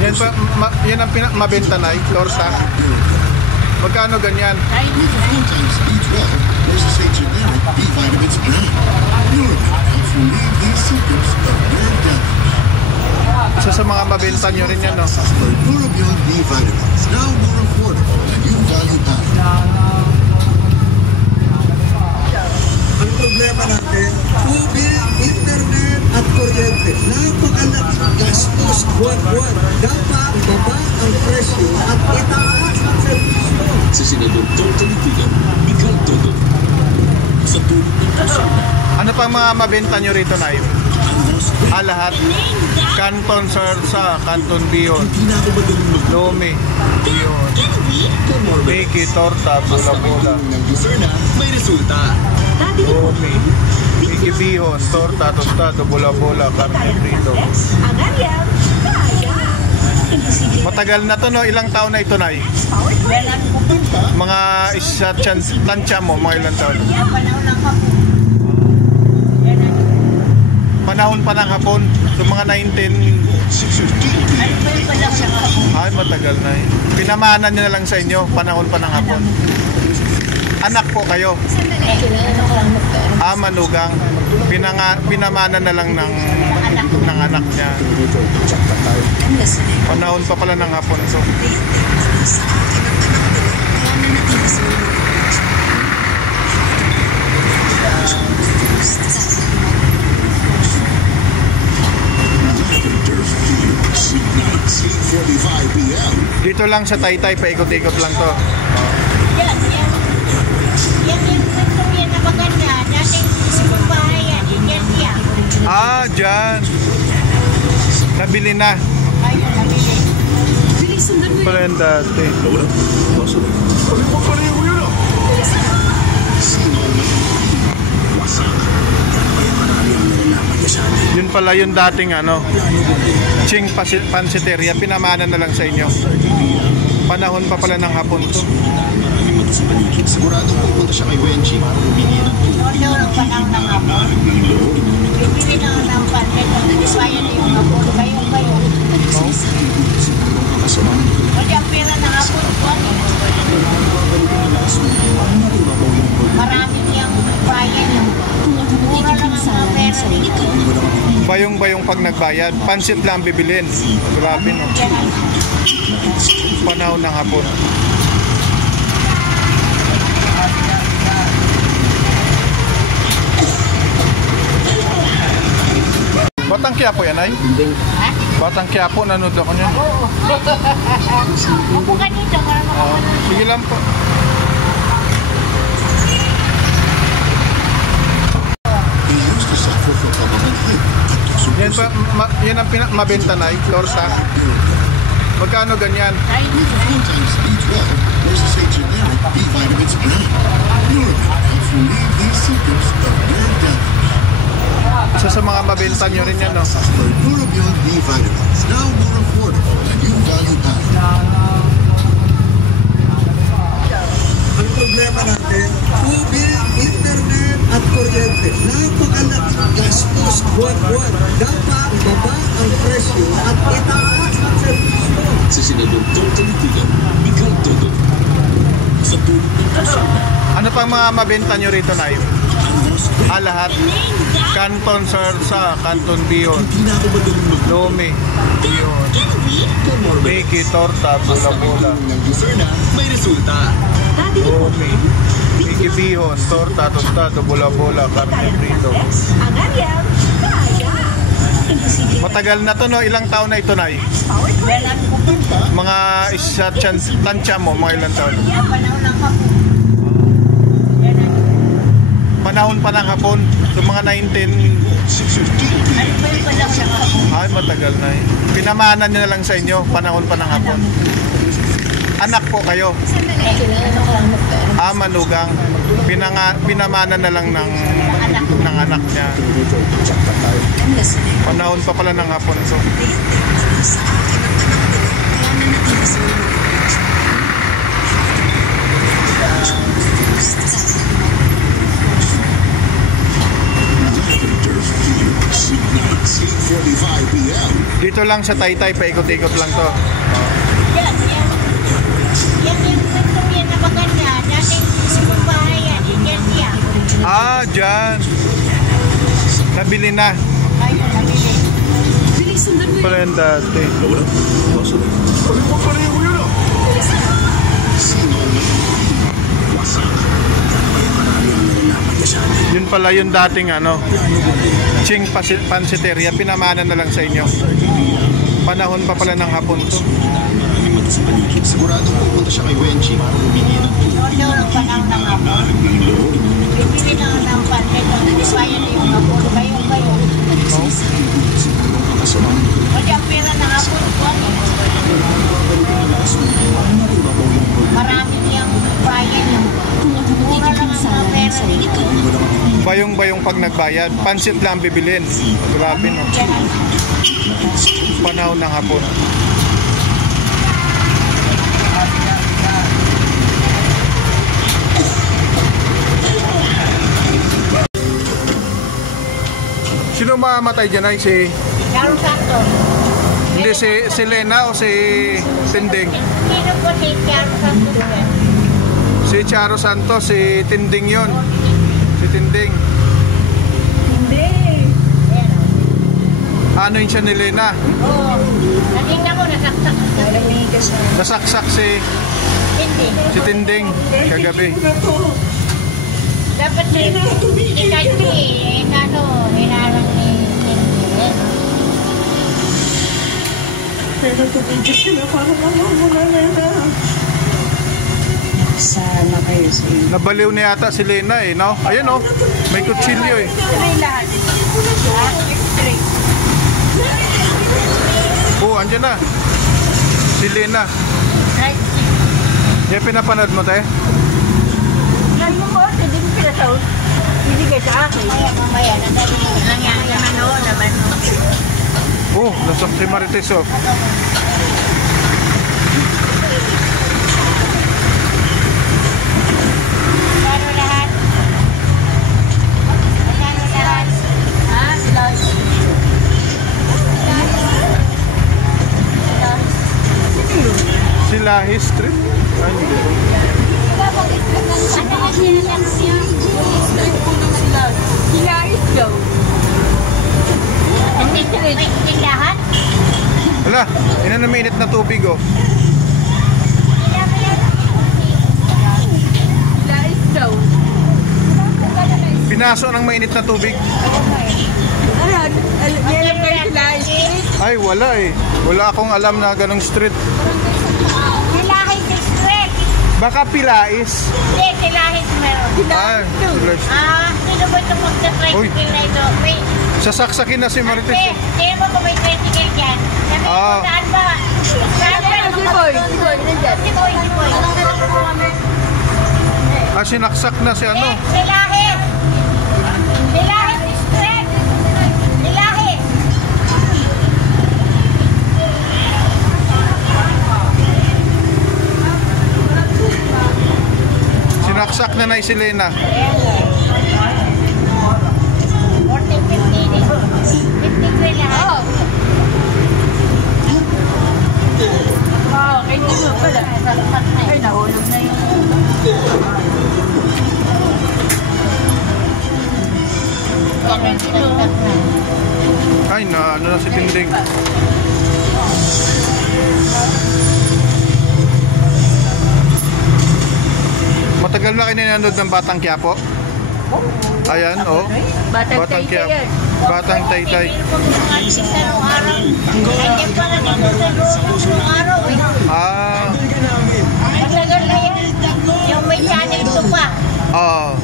Yan pa, yan ang mabenta na, torta. Magkano ganyan? Sometimes B12 versus a generic B vitamins brand. Neuromed helps relieve these symptoms of nerve damage. Isa sa mga mabenta nyo rin yan, no? For Neuromed B vitamins, now more affordable and you value time. Ang problema natin, tubig, internet at kuryente. Napakalaking gastos buwan-buwan. Dapat baba ang presyo at itaas ang servisyo. Si Senador Toto Liquigan, Miguel Todo. Sa tulong ng puso. Ano pang mga mabenta nyo rito, Nay? Lahat. Canton Sarsa, Canton Bion, Lomi, Bion, Biki, Torta, Bula-Bula. Ng Lucerna, may resulta. Lomi, Biki Bihon, Torta, Tostado, Bula-Bula, Karne Frito. Matagal na to, no? Ilang taon na ito, Nay? Mga isa tansya mo, mga ilang taon? Panahon pa ng hapon. So mga 19... Ay, matagal na eh. Pinamanan niya na lang sa inyo. Panahon pa ng hapon. Anak po kayo? Manugang. Pinamanan na lang ng anak niya. Panahon pa pala ng hapon. So. Dito lang sa Taytay, paikot-ikot lang to. Yan na maganda. Dating isipong bahay yan. Yan. Dyan. Nabili na. Ayun, nabili. Pala yung dati. Yun pala yung dating Ching Pansiteria, pinamanan na lang sa inyo. Panahon pa pala ng hapon to. Siguradong pupunta siya kay Wenchi para humingi ng tulong. Noon ang panahon ng hapon. Bibili na ng panlit. Nagiswaya na yung hapon. Kayo. Kasi ang pera ng hapon. Marami niyang bayan. Mura lang ang pera dito. Bayong pag nagbayad, pansit lang bibilin. Grabe, no? Panahon ng hapon. Batang Quiapo yan, ay? Ha? Batang Quiapo, nanood ako niyan. Oo. Upo ka dito para makapanood. Sige lang po. He used to suffer from government hate. Yan pa, yan ang mabenta na, torta. Magkano ganyan? Sometimes B12 versus a generic B vitamins brand. Neuromed helps relieve these symptoms of nerve damage. Isa sa mga mabenta nyo rin yan, no? For Neuromed B vitamins, now more affordable and you value time. Ang problema natin, tubig, internet at kuryente. Napakalaking gastos buwan-buwan. Dapat baba ang presyo at itaas ang servisyo. Si Senador Toto Liquigan, Miguel Todo. Sa tulong ng puso. Ano pang mga mabenta nyo rito, Nay? Lahat. Canton Sarsa, Canton Bion, Lomi, Bion, Biki, Torta, Bula-Bula. Ng Lucerna, may resulta. Lomi, Biki Bihon, Torta, Tostado, Bula-Bula, Karne Frito. Matagal na to, no? Ilang taon na ito, Nay? Mga isa tansya mo, mga ilang taon? Panahon ng hapon. Panahon pa ng hapon. So mga 19... Ay, matagal na eh. Pinamanan niya na lang sa inyo. Panahon pa ng hapon. Anak po kayo? Manugang. Pinamanan na lang ng anak niya. Panahon pa pala ng hapon. So. Weeknights, 8:45 p.m. Dito lang sa Taytay, paikot-ikot lang to. Yan, yan. Yan yung kwentong yan na maganda. Dating bahay yan. Yan yan. Ah, dyan. Nabili na. Ay, nabili. Pala yung dati. Yun pala yung dating ano, Ching Pansiteria, pinamana na lang sa inyo. Panahon pa pala ng hapon to. Siguradong pupunta siya kay Wenchi para humingi ng Noon pa lang ng hapon. Bibili na ng pancit. Diswayan na yung hapon. Kayo. Kasi ang pera ng hapon. Marami niyang bayan. Mura lang ang mga pera nito. Bayong-bayong pag nagbayad, pansit lang bibilin. Grabe no. Panahon ng hapon. Sino mamamatay dyan ay si... Carlos Santos. Hindi si Lena o si Tinding? Sino po si Carlos Santos yan? Si Charo Santos, si Tinding yon. Si Tinding. Hindi. Ano yun siya ni Lena? Oo. Natingnan mo, nasaksak. Nasaksak si Tinding kagabi. Dapat si Kanti, hinarang ni Tinding. Pero tumigil sila para mamamula na. Sana kayo sa inyo. Nabaliw na yata si Lena eh, no? Ayun oh, may kutsilyo eh. May lahat. Oh, andyan na. Si Lena. Yan pinapanood mo tayo? Nan mo ko, hindi mo pinataon. Hindi kayo sa akin. Mamaya, nadali mo. Naman o, naman o. Oh, nasok si Marites oh. Magkano lahat? Magkano lahat? Ha? Lunch. Sila Street? Ay, hindi. Ano nga sila lang siya? Sila is daw. May tindahan? Wala, ina na mainit na tubig oh. Sila is daw. Pinaso ng mainit na tubig. Ay, wala eh. Wala akong alam na ganong street. Silahis District. Baka Pilais. Hindi, Silahis meron. Ah, Pilais. Sino ba ito Uy. magta-tricycle na ito? May, Sasaksakin na si Marites. Ate, tingnan mo kung may tricycle dyan. Sabi ko, saan ba? Saan ba? Si Boy. Si Boy. Ah, sinaksak na si ano? Silahis. Silahis District. Silahis. Sinaksak na si Lena. 14.50 50 lahat. Wow, hindi mo pala. Ay, nahulog na yun. Ay, na ano na si Tinding. Matagal na kayo nanonood ng Batang Quiapo? Ayan, oh. Batang Quiapo. Batang Taytay. Ah. Matagal na yan. Yung may channel to pa. Ah.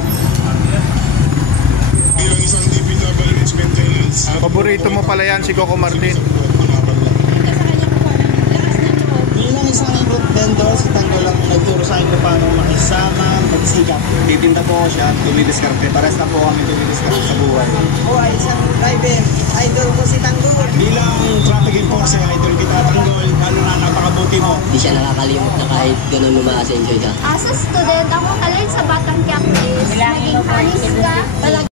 bilang isang DPWH maintenance. Paborito mo pala yan si Coco Martin. Bilang isang root vendor, si Tanggol lang nagturo sa akin kung paano makisama, magsikap. Titinda po siya at tumidiskarte. Pares na po kami tumidiskarte sa buhay. Ay, isang driver. Idol ko si Tanggol. Bilang traffic enforcer, idol kita Tanggol, lalo na napakabuti mo. Hindi siya nakakalimot na kahit ganun mo ma-enjoy ka. As a student, ako alin sa Batang Quiapo is naging honest ka. Talaga